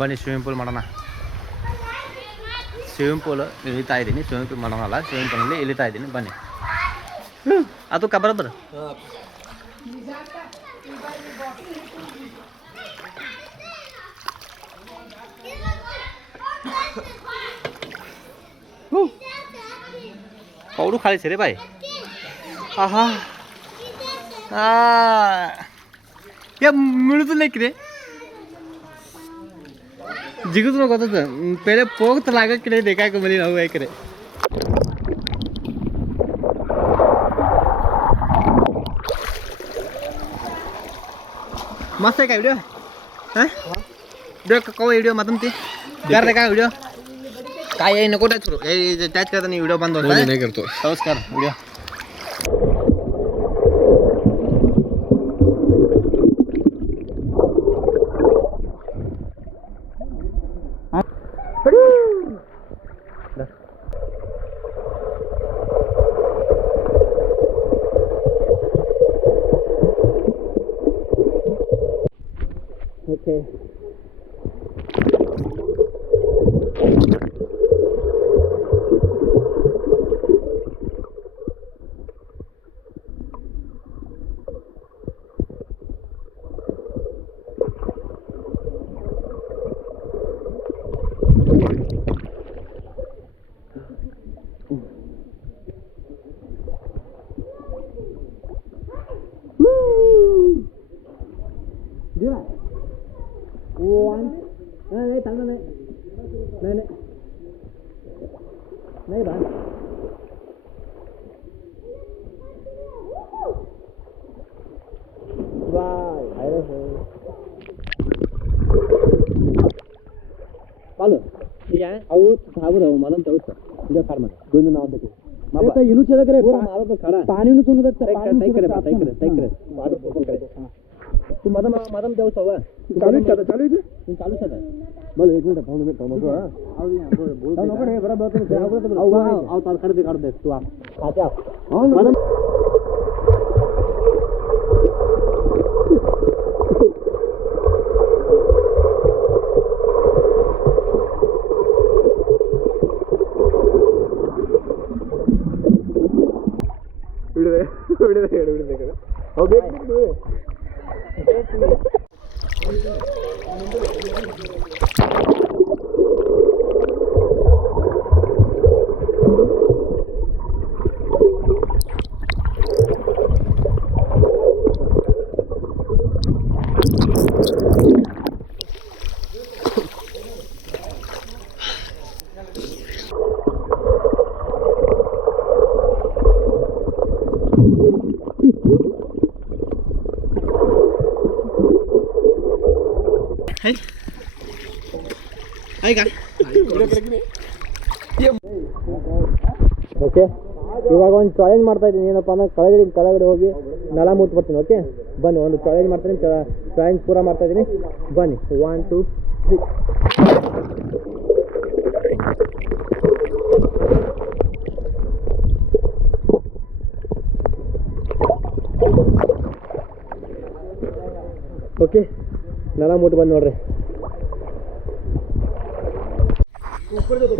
ಬನ್ನಿ swimming pool ಮಾಡೋಣ. Swimming pool ಇಳಿತಾ ಇದ್ದೀನಿ. ಸ್ವಿಮ್ಮಿಂಗ್ ಪೂಲ್ ಮಾಡೋಣಲ್ಲ, ಸ್ವಿಮ್ಮಿಂಗ್ ಪೂಲಲ್ಲಿ ಇಳಿತಾ ಇದ್ದೀನಿ. ಬನ್ನಿ. ಅದು ಬರೋಬ್ಬರ. पावडू खाली छे रे भाई. आहा या मिळूच नाही की रे. जिगूच नको होतं. पहिले पोग तर लागत की रे. देखा का मध्ये राहू आहे की रे. मस्त आहे का व्हिडिओ? हां देख का व्हिडिओ मातम ती कर रे का व्हिडिओ काय आहे नको टच करू. टच करताना व्हिडिओ बंद होतो. नाही करतो. नमस्कार व्हिडिओ. ओके नहीं नहीं नहीं नहीं नहीं बात चालू ठीक आहे. अहो थांबू राहू मला तेवढं तुझ्या कार मध्ये दोन नाव देते आता इनू चेदा करे मारो तो खड़ा पानी नु सुनु तक तई करे तू मदम जाऊ सवा चालू इच्छा बोल 1 मिनिट फोन में टोमो हां आओ यहां बोल नको रे बराबर तो आओ तार कर दे तू आ आजा हां मदम विडियो हो गए ಓಕೆ ಇವಾಗ ಒಂದು ಚಾಲೆಂಜ್ ಮಾಡ್ತಾ ಇದ್ದೀನಿ. ಏನಪ್ಪ ಅಂದ್ರೆ ಕೆಳಗಡೆ ಹೋಗಿ ನೆಲ ಮುಟ್ಟು ಬರ್ತೀನಿ. ಓಕೆ ಬನ್ನಿ ಒಂದು ಚಾಲೆಂಜ್ ಮಾಡ್ತೀನಿ. ಚಾಲೆಂಜ್ ಪೂರ ಮಾಡ್ತಾ ಇದ್ದೀನಿ. ಬನ್ನಿ 1 2 3 ಓಕೆ ನೆಲ ಮುಟ್ಟು ಬಂದು ನೋಡ್ರಿ.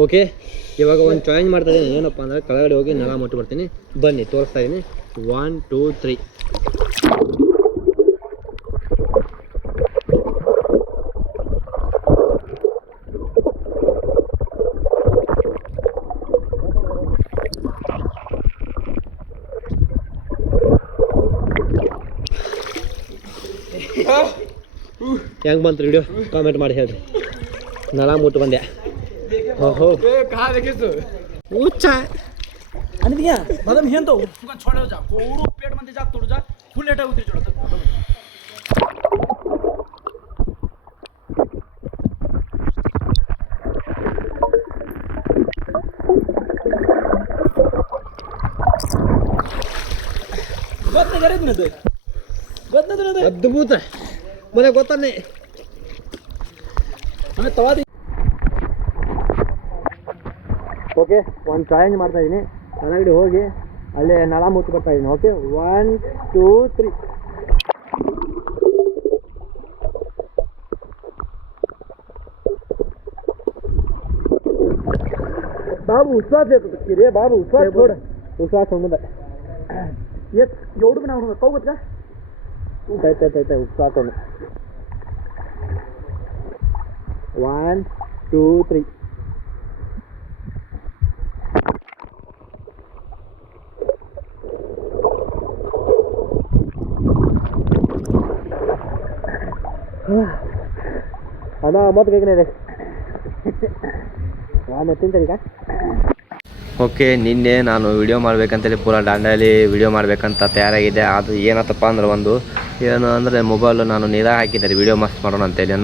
ಓಕೆ ಇವಾಗ ಒಂದು ಚಾಲೆಂಜ್ ಮಾಡ್ತಾ ಇದ್ದೀನಿ. ಏನಪ್ಪ ಅಂದರೆ ಕೆಳಗಡೆ ಹೋಗಿ ನೆಲ ಮುಟ್ಟು ಬರ್ತೀನಿ. ಬನ್ನಿ ತೋರಿಸ್ತಾ ಇದ್ದೀನಿ. 1 2 3 ಹೆಂಗೆ ಬಂತು ವಿಡಿಯೋ ಕಾಮೆಂಟ್ ಮಾಡಿ ಹೇಳ್ರಿ. ನೆಲ ಮುಟ್ಟು ಬಂದೆ. ओहो कहां देखे तो ऊंचा आणि दिया बदम हेन तो तुका छोड़े जा कोडू पेट मध्ये जा तोड़ जा फुल लेटा उतरी छोड़ गत नाही करत ना तो अद्भुत मला गोता नाही आणि तवा ಓಕೆ ಒಂದು ಚಾಲೆಂಜ್ ಮಾಡ್ತಾ ಇದ್ದೀನಿ. ಕೆಳಗಡೆ ಹೋಗಿ ಅಲ್ಲೇ ನೆಲ ಮುಟ್ಟು ಬರ್ತಾ ಇದ್ದೀನಿ. ಓಕೆ 1 2 3 ಓಕೆ बाबू विश्वास येतो रे बाबू विश्वास थोड विश्वास होऊन येत एवढं पण आवडून पाहू का विश्वास होऊन 1 2 3 ಅಣ್ಣ ಮತ್ತೆ ಬೇಕನೇ ನಾನು ಎತ್ತಿಂತರಿ ಓಕೆ ನಿನ್ನೆ ನಾನು ವಿಡಿಯೋ ಮಾಡಬೇಕಂತೇಳಿ ಪೂರಾ ದಾಂಡೇಲಿ ವಿಡಿಯೋ ಮಾಡಬೇಕಂತ ತಯಾರಾಗಿದೆ. ಅದು ಏನತ್ತಪ್ಪ ಅಂದ್ರೆ ಏನು ಅಂದರೆ ಮೊಬೈಲು ನಾನು ನೀರಾಗ ಹಾಕಿದ್ದಾರೆ ವಿಡಿಯೋ ಮಸ್ತ್ ಮಾಡೋಣ ಅಂತೇಳಿ.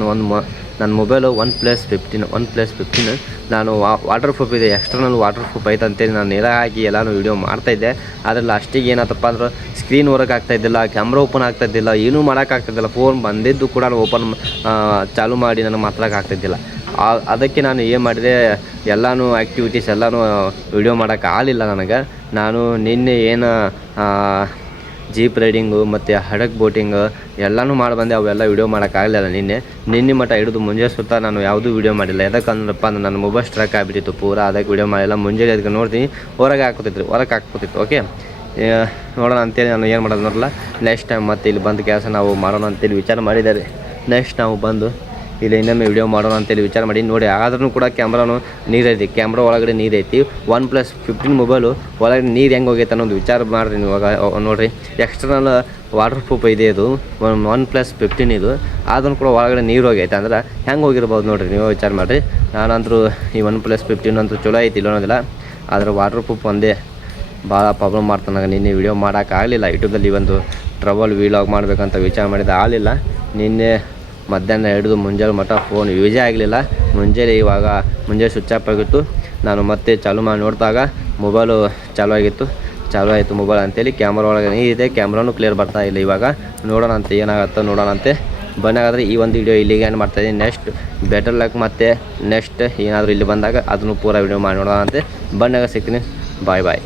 ನನ್ನ ಮೊಬೈಲು OnePlus 15 ನಾನು ವಾಟರ್ ಪ್ರೂಫ್ ಇದೆ, ಎಕ್ಸ್ಟರ್ನಲ್ ವಾಟರ್ ಪ್ರೂಫ್ ಐತೆ ಅಂತೇಳಿ ನಾನು ನೀರಾಗ ಹಾಕಿ ಎಲ್ಲನೂ ವಿಡಿಯೋ ಮಾಡ್ತಾಯಿದ್ದೆ. ಆದರೆ ಲಾಸ್ಟಿಗೆ ಏನತ್ತಪ್ಪ ಅಂದ್ರೆ ಸ್ಕ್ರೀನ್ ವರ್ಕ್ ಆಗ್ತಾಯಿದ್ದಿಲ್ಲ, ಕ್ಯಾಮ್ರಾ ಓಪನ್ ಆಗ್ತಾಯಿದ್ದಿಲ್ಲ, ಏನೂ ಮಾಡೋಕ್ಕಾಗ್ತಾಯಿದ್ದಿಲ್ಲ. ಫೋನ್ ಬಂದಿದ್ದು ಕೂಡ ಓಪನ್ ಚಾಲು ಮಾಡಿ ನನಗೆ ಮಾತಾಡೋಕೆ ಆಗ್ತಾಯಿದ್ದಿಲ್ಲ. ಅದಕ್ಕೆ ನಾನು ಏನು ಮಾಡಿದೆ, ಎಲ್ಲನೂ ಆ್ಯಕ್ಟಿವಿಟೀಸ್ ಎಲ್ಲನೂ ವಿಡಿಯೋ ಮಾಡೋಕೆ ಆಗಲಿಲ್ಲ ನನಗೆ. ನಾನು ನಿನ್ನೆ ಏನು ಜೀಪ್ ರೈಡಿಂಗು ಮತ್ತು ಹಡಕ್ ಬೋಟಿಂಗ್ ಎಲ್ಲನೂ ಮಾಡಿ ಬಂದೆ, ಅವೆಲ್ಲ ವಿಡಿಯೋ ಮಾಡೋಕ್ಕಾಗಲಿಲ್ಲ. ನಿನ್ನೆ ಮಟ್ಟ ಹಿಡಿದು ಮುಂಜಾನೆ ಸುತ್ತ ನಾನು ಯಾವುದೂ ವಿಡಿಯೋ ಮಾಡಿಲ್ಲ. ಯಾಕಂದ್ರಪ್ಪ ಅಂದ್ರೆ ನನ್ನ ಮೊಬೈಲ್ ಸ್ಟ್ರಕ್ ಆಗಿಬಿಟ್ಟಿತ್ತು ಪೂರಾ, ಅದಕ್ಕೆ ವಿಡಿಯೋ ಮಾಡಿಲ್ಲ. ಮುಂಜಾನೆ ಅದಕ್ಕೆ ನೋಡ್ತೀನಿ ಹೊರಗೆ ಹಾಕ್ಕೋತಿತ್ತು. ಓಕೆ, ನೋಡೋಣ ಅಂತೇಳಿ ನಾನು ಏನು ಮಾಡೋದು ನೋಡಲ್ಲ. ನೆಕ್ಸ್ಟ್ ಟೈಮ್ ಮತ್ತೆ ಇಲ್ಲಿ ಬಂದು ಕೆಲಸ ನಾವು ಮಾಡೋಣ ಅಂತೇಳಿ ವಿಚಾರ ಮಾಡಿದ್ದಾರೆ. ನೆಕ್ಸ್ಟ್ ನಾವು ಬಂದು ಇಲ್ಲಿ ಇನ್ನೊಮ್ಮೆ ವಿಡಿಯೋ ಮಾಡೋಣ ಅಂತೇಳಿ ವಿಚಾರ ಮಾಡಿ ನೋಡಿ. ಆದ್ರೂ ಕೂಡ ಕ್ಯಾಮ್ರಾನು ನೀರೈತಿ, ಕ್ಯಾಮ್ರಾ ಒಳಗಡೆ ನೀರೈತಿ. OnePlus 15 ಮೊಬೈಲು ಒಳಗಡೆ ನೀರು ಹೆಂಗೆ ಹೋಗೈತೆ ಅನ್ನೋದು ವಿಚಾರ ಮಾಡಿರಿ ನೀವು. ಇವಾಗ ನೋಡಿರಿ, ಎಕ್ಸ್ಟರ್ನಲ್ ವಾಟರ್ ಪ್ರೂಫ್ ಇದೆ ಇದು, OnePlus 15 ಇದು. ಆದ್ರೂ ಕೂಡ ಒಳಗಡೆ ನೀರು ಹೋಗೈತೆ ಅಂದ್ರೆ ಹೆಂಗೆ ಹೋಗಿರ್ಬೋದು ನೋಡಿರಿ, ನೀವು ವಿಚಾರ ಮಾಡಿರಿ. ನಾನಂತರೂ ಈ OnePlus 15 ಅಂತೂ ಚಲೋ ಐತಿ, ಇಲ್ಲ ಅನ್ನೋದಿಲ್ಲ. ಆದರೆ ವಾಟರ್ ಪ್ರೂಫ್ ಒಂದೇ ಭಾಳ ಪ್ರಾಬ್ಲಮ್ ಮಾಡ್ತಾನೆ. ನನಗೆ ನಿನ್ನೆ ವಿಡಿಯೋ ಮಾಡೋಕ್ಕಾಗಲಿಲ್ಲ. ಯೂಟ್ಯೂಬಲ್ಲಿ ಒಂದು ಟ್ರಬಲ್ ವೀಲಾಗ್ ಮಾಡಬೇಕಂತ ವಿಚಾರ ಮಾಡಿದ ಆಗಲಿಲ್ಲ. ನಿನ್ನೆ ಮಧ್ಯಾಹ್ನ ಹಿಡಿದು ಮುಂಜಾನೆ ಮಟ್ಟ ಫೋನ್ ಯೂಸೇ ಆಗಲಿಲ್ಲ. ಮುಂಜಾನೆ ಸ್ವಿಚ್ ಆಫ್ ಆಗಿತ್ತು. ನಾನು ಮತ್ತೆ ಚಾಲು ಮಾಡಿ ನೋಡಿದಾಗ ಮೊಬೈಲು ಚಾಲು ಆಯಿತು ಮೊಬೈಲ್ ಅಂತೇಳಿ. ಕ್ಯಾಮ್ರಾ ಒಳಗೆ ಇದೆ, ಕ್ಯಾಮ್ರಾನು ಕ್ಲಿಯರ್ ಬರ್ತಾ ಇಲ್ಲ. ಇವಾಗ ನೋಡೋಣ ಅಂತ ಏನಾಗುತ್ತೋ ನೋಡೋಣ ಅಂತೆ. ಬನ್ನಾಗಾದರೆ ಈ ಒಂದು ವಿಡಿಯೋ ಇಲ್ಲಿಗೆ ಏನು ಮಾಡ್ತಾಯಿದ್ದೀನಿ. ನೆಕ್ಸ್ಟ್ ಬೆಟರ್ ಲಕ್ ಮತ್ತು ನೆಕ್ಸ್ಟ್ ಏನಾದರೂ ಇಲ್ಲಿ ಬಂದಾಗ ಅದನ್ನು ಪೂರ ವಿಡಿಯೋ ಮಾಡಿ ನೋಡೋಣ ಅಂತೆ. ಬನ್ನಾಗ ಸಿಗ್ತೀನಿ. ಬಾಯ್.